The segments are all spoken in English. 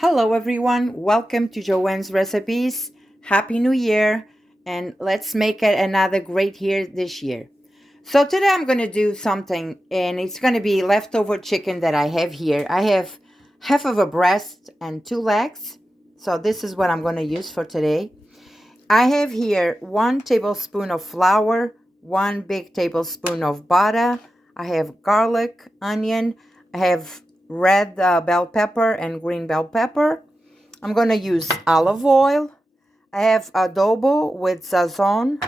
Hello, everyone. Welcome to Joanne's Recipes. Happy New Year, and let's make it another great year this year. So, today I'm going to do something, and it's going to be leftover chicken that I have here. I have half of a breast and two legs. So, this is what I'm going to use for today. I have here 1 tablespoon of flour, 1 big tablespoon of butter. I have garlic, onion. I have red bell pepper and green bell pepper. I'm going to use olive oil. I have adobo with sazon.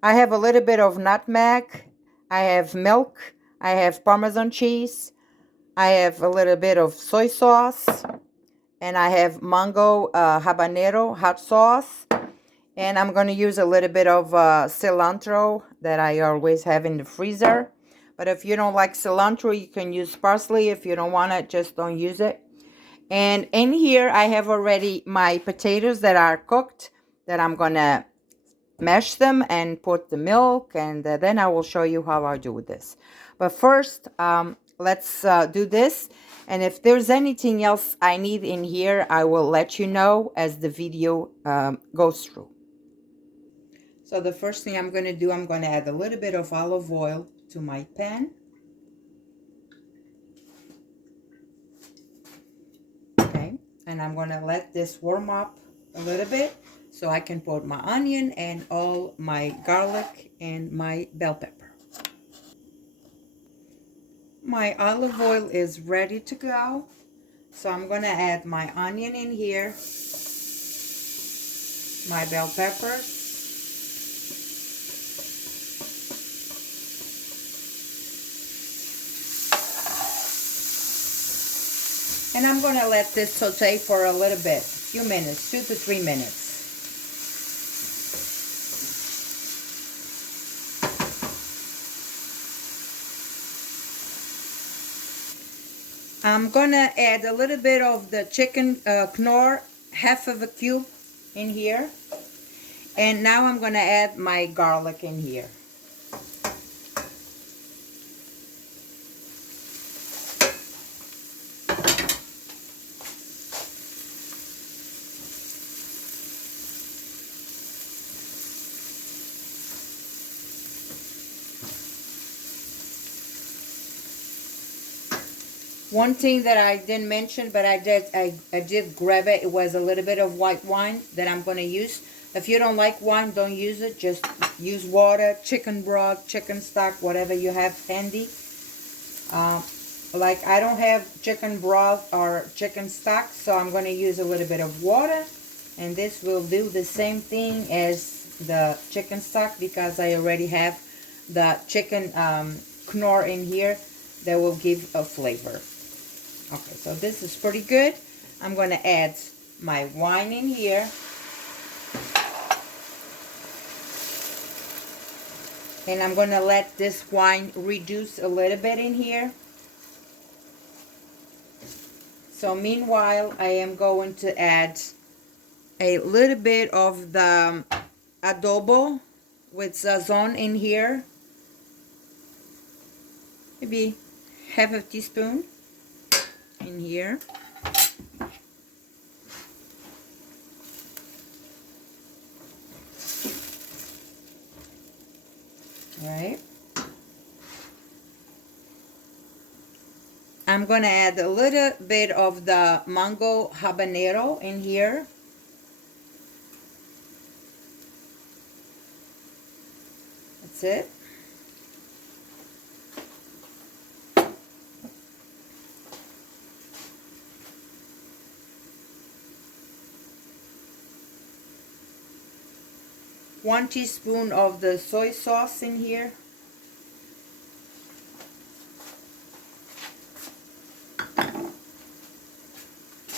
I have a little bit of nutmeg. I have milk. I have Parmesan cheese. I have a little bit of soy sauce. And I have mango habanero hot sauce. And I'm going to use a little bit of cilantro that I always have in the freezer. But if you don't like cilantro, you can use parsley. If you don't want it, just don't use it. And in here, I have already my potatoes that are cooked that I'm going to mash them and put the milk. And then I will show you how I do this. But first, let's do this. And if there's anything else I need in here, I will let you know as the video goes through. So the first thing I'm going to do, I'm going to add a little bit of olive oil to my pan. Okay, and I'm going to let this warm up a little bit so I can put my onion and all my garlic and my bell pepper. My olive oil is ready to go. So I'm going to add my onion in here, my bell peppers, and I'm going to let this saute for a little bit, a few minutes, 2 to 3 minutes. I'm going to add a little bit of the chicken Knorr, half of a cube in here. And now I'm going to add my garlic in here. One thing that I didn't mention, but I did grab it. It was a little bit of white wine that I'm going to use. If you don't like wine, don't use it. Just use water, chicken broth, chicken stock, whatever you have handy. Like I don't have chicken broth or chicken stock, so I'm going to use a little bit of water. And this will do the same thing as the chicken stock because I already have the chicken Knorr in here that will give a flavor. Okay, so this is pretty good. I'm going to add my wine in here. And I'm going to let this wine reduce a little bit in here. So meanwhile, I am going to add a little bit of the adobo with sazon in here. Maybe half a teaspoon in here. All right. I'm going to add a little bit of the mango habanero in here. That's it. One teaspoon of the soy sauce in here.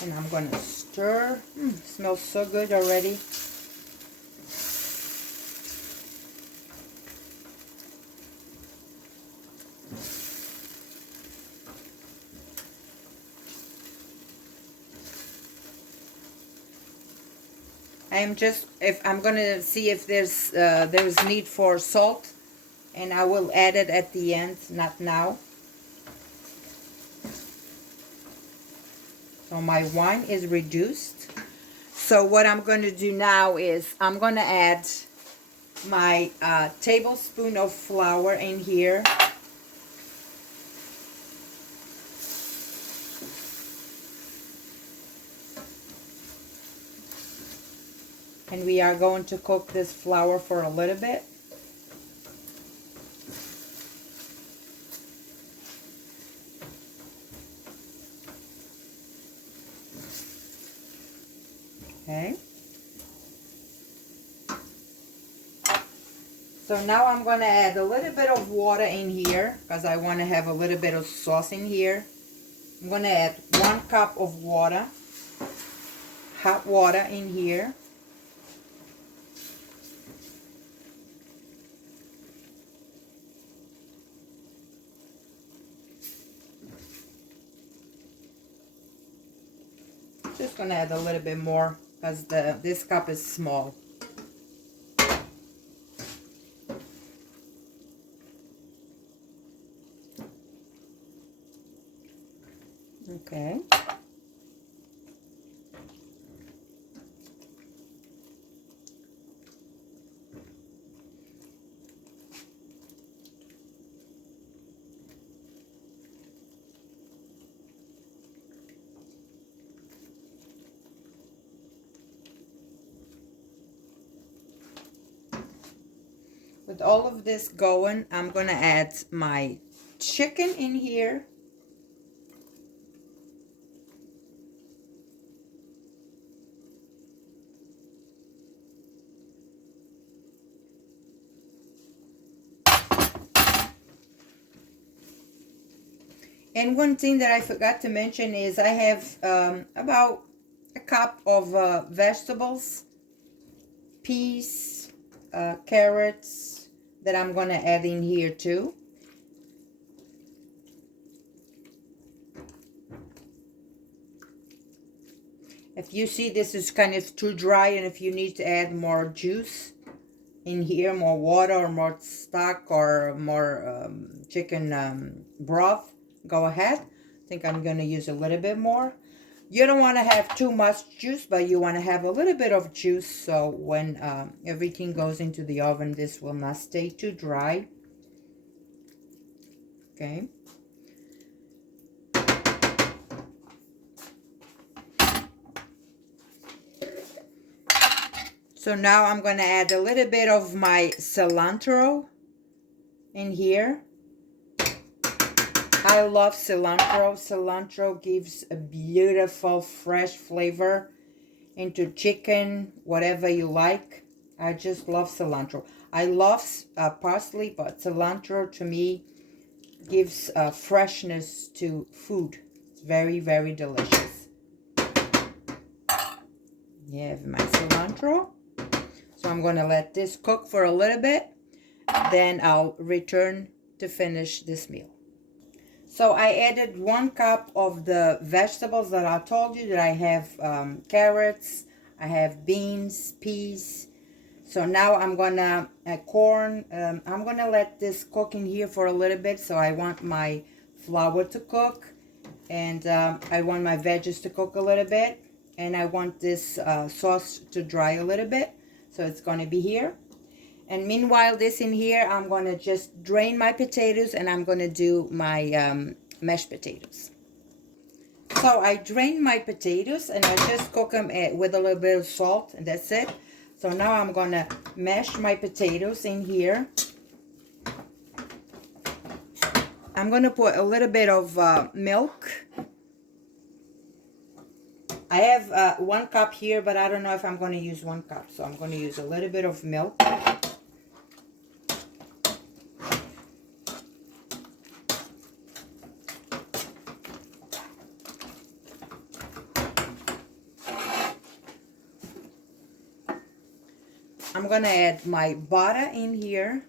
And I'm going to stir. Smells so good already. I'm going to see if there's need for salt, and I will add it at the end, not now. So So my wine is reduced. So what I'm going to do now is I'm going to add my tablespoon of flour in here. And we are going to cook this flour for a little bit. Okay. So now I'm going to add a little bit of water in here because I want to have a little bit of sauce in here. I'm going to add 1 cup of water, hot water in here. Just going to add a little bit more because this cup is small. Okay. With all of this going, I'm going to add my chicken in here. And one thing that I forgot to mention is I have about a cup of vegetables, peas, carrots that I'm going to add in here too. If you see this is kind of too dry and if you need to add more juice in here, more water or more stock or more chicken broth, go ahead. I think I'm going to use a little bit more. You don't want to have too much juice, but you want to have a little bit of juice so when everything goes into the oven, this will not stay too dry. Okay. So now I'm going to add a little bit of my cilantro in here. I love cilantro. Cilantro gives a beautiful fresh flavor into chicken, whatever you like. I just love cilantro. I love parsley, but cilantro to me gives freshness to food. It's very, very delicious. You have my cilantro. So I'm going to let this cook for a little bit. Then I'll return to finish this meal. So I added 1 cup of the vegetables that I told you that I have carrots, I have beans, peas. So now I'm gonna corn. I'm gonna let this cook in here for a little bit. So I want my flour to cook, and I want my veggies to cook a little bit, and I want this sauce to dry a little bit. So it's gonna be here. And meanwhile, this in here, I'm going to just drain my potatoes and I'm going to do my mashed potatoes. So I drained my potatoes and I just cook them with a little bit of salt and that's it. So now I'm going to mash my potatoes in here. I'm going to put a little bit of milk. I have 1 cup here, but I don't know if I'm going to use 1 cup. So I'm going to use a little bit of milk. I'm going to add my butter in here.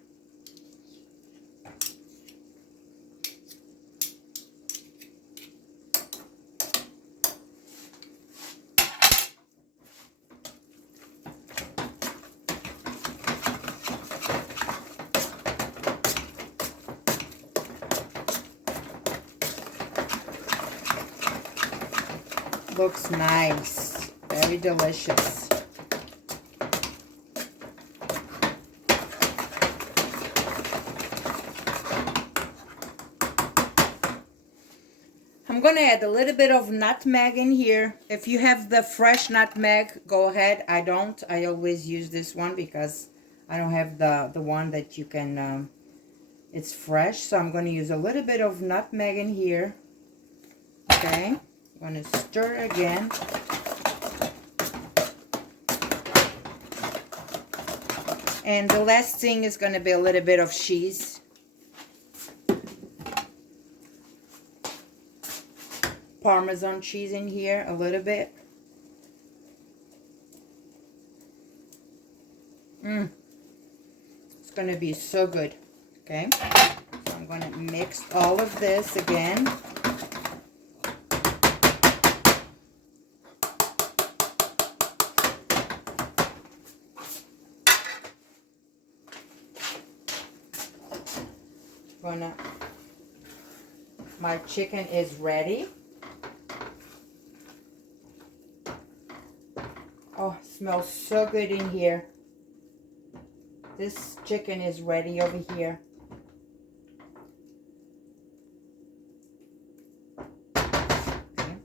Looks nice. Very delicious. I'm gonna add a little bit of nutmeg in here. If you have the fresh nutmeg, go ahead. I don't. I always use this one because I don't have the one that you can, it's fresh. So I'm gonna use a little bit of nutmeg in here. Okay, I'm gonna stir again. And the last thing is gonna be a little bit of cheese. Parmesan cheese in here, a little bit. It's gonna be so good. Okay, so I'm gonna mix all of this again. My chicken is ready. Oh, smells so good in here. This chicken is ready over here. Okay.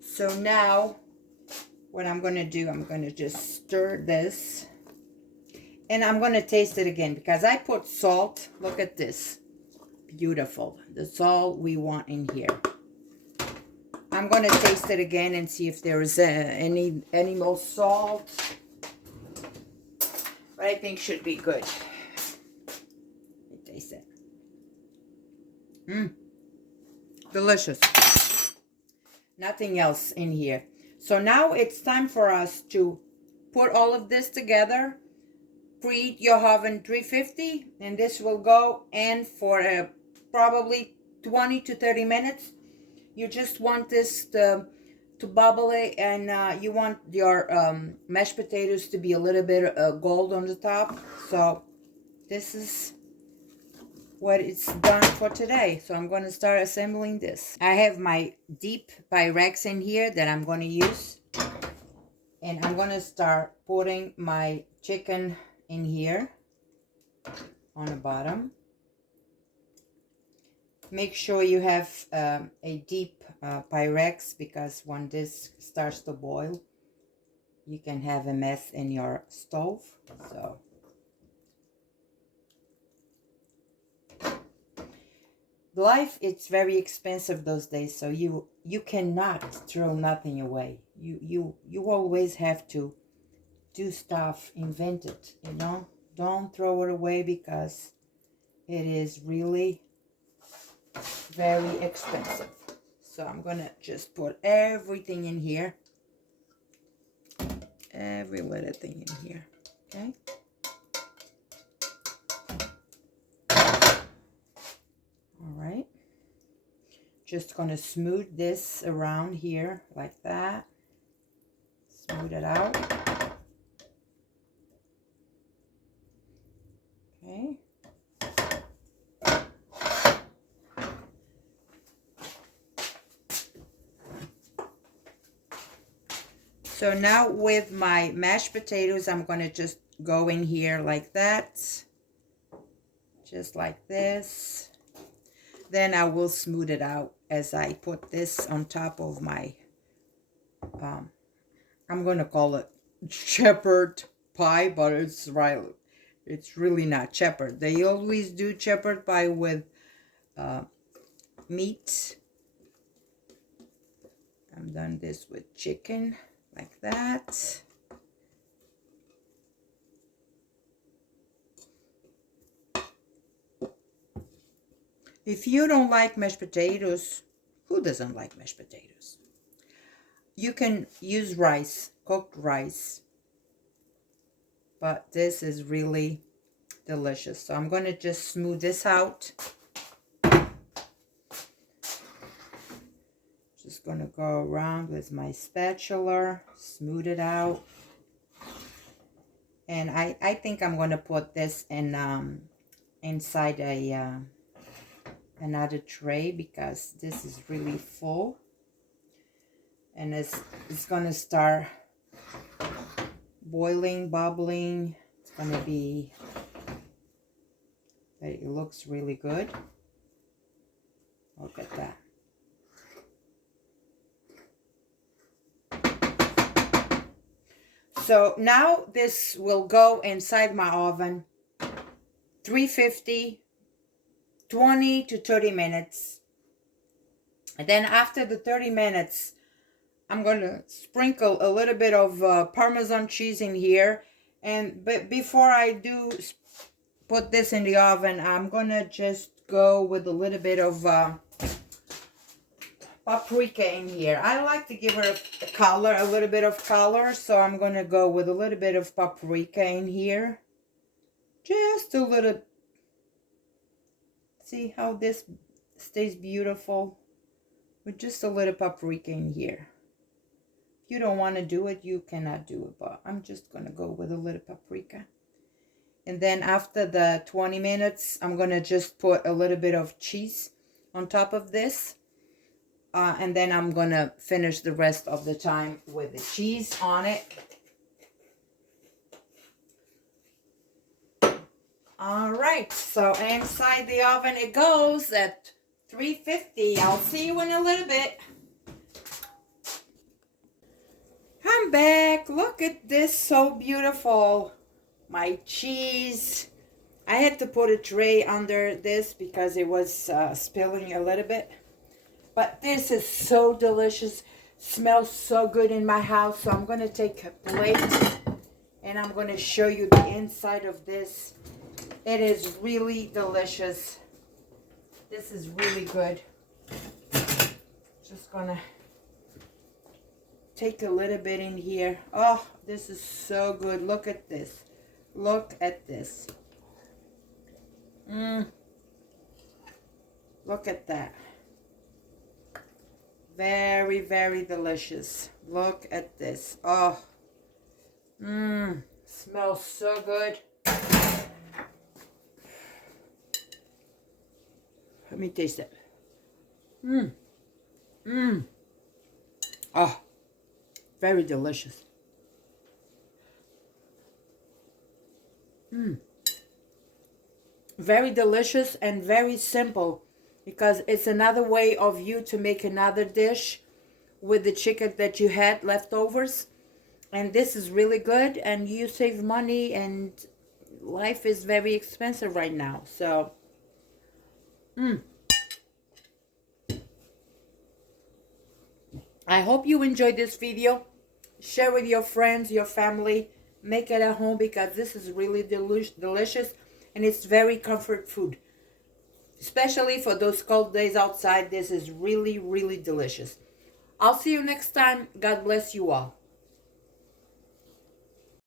So now, what I'm going to do, I'm going to just stir this. And I'm going to taste it again because I put salt. Look at this. Beautiful. That's all we want in here. I'm going to taste it again and see if there is any more salt. But I think should be good. Let me taste it. Delicious. Nothing else in here. So now it's time for us to put all of this together. Preheat your oven 350, and this will go in for probably 20 to 30 minutes. You just want this to bubble it, and you want your mashed potatoes to be a little bit gold on the top. So this is what it's done for today. So I'm going to start assembling this. I have my deep Pyrex in here that I'm going to use, and I'm going to start putting my chicken in here on the bottom. Make sure you have a deep Pyrex, because when this starts to boil, you can have a mess in your stove. So life, it's very expensive those days, so you cannot throw nothing away. You always have to do stuff, invent it, you know. Don't throw it away because it is really very expensive. So I'm gonna just put everything in here, every little thing in here. Okay, all right, just gonna smooth this around here like that. Smooth it out. Okay. So now with my mashed potatoes, I'm going to just go in here like that. Just like this. Then I will smooth it out as I put this on top of my, I'm going to call it shepherd pie, but it's right. It's really not shepherd. They always do shepherd pie with meat. I've done this with chicken. Like that. If you don't like mashed potatoes, who doesn't like mashed potatoes? You can use rice, cooked rice. But this is really delicious. So I'm going to just smooth this out. Just going to go around with my spatula, smooth it out. And I think I'm going to put this in inside a another tray because this is really full. and it's gonna start boiling, bubbling. It's gonna be, it looks really good. Look at that. So now this will go inside my oven, 350, 20 to 30 minutes. And then after the 30 minutes, I'm going to sprinkle a little bit of Parmesan cheese in here. But before I do put this in the oven, I'm going to just go with a little bit of paprika in here. I like to give her a color, a little bit of color. So I'm going to go with a little bit of paprika in here. Just a little. See how this stays beautiful? With just a little paprika in here. If you don't want to do it, you cannot do it. But I'm just going to go with a little paprika. And then after the 20 minutes, I'm going to just put a little bit of cheese on top of this. And then I'm going to finish the rest of the time with the cheese on it. All right, so inside the oven it goes at 350. I'll see you in a little bit. I'm back. Look at this, so beautiful. My cheese. I had to put a tray under this because it was spilling a little bit. But this is so delicious. Smells so good in my house. So I'm going to take a plate and I'm going to show you the inside of this. It is really delicious. This is really good. Just going to take a little bit in here. Oh, this is so good. Look at this. Look at this. Look at that. Very, very delicious. Look at this. Oh. Smells so good. Let me taste it. Oh. Very delicious. Very delicious and very simple, because it's another way of you to make another dish with the chicken that you had leftovers. And this is really good, and you save money, and life is very expensive right now. So I hope you enjoyed this video. Share with your friends, your family. Make it at home, because this is really delicious. And it's very comfort food. Especially for those cold days outside. This is really, really delicious. I'll see you next time. God bless you all.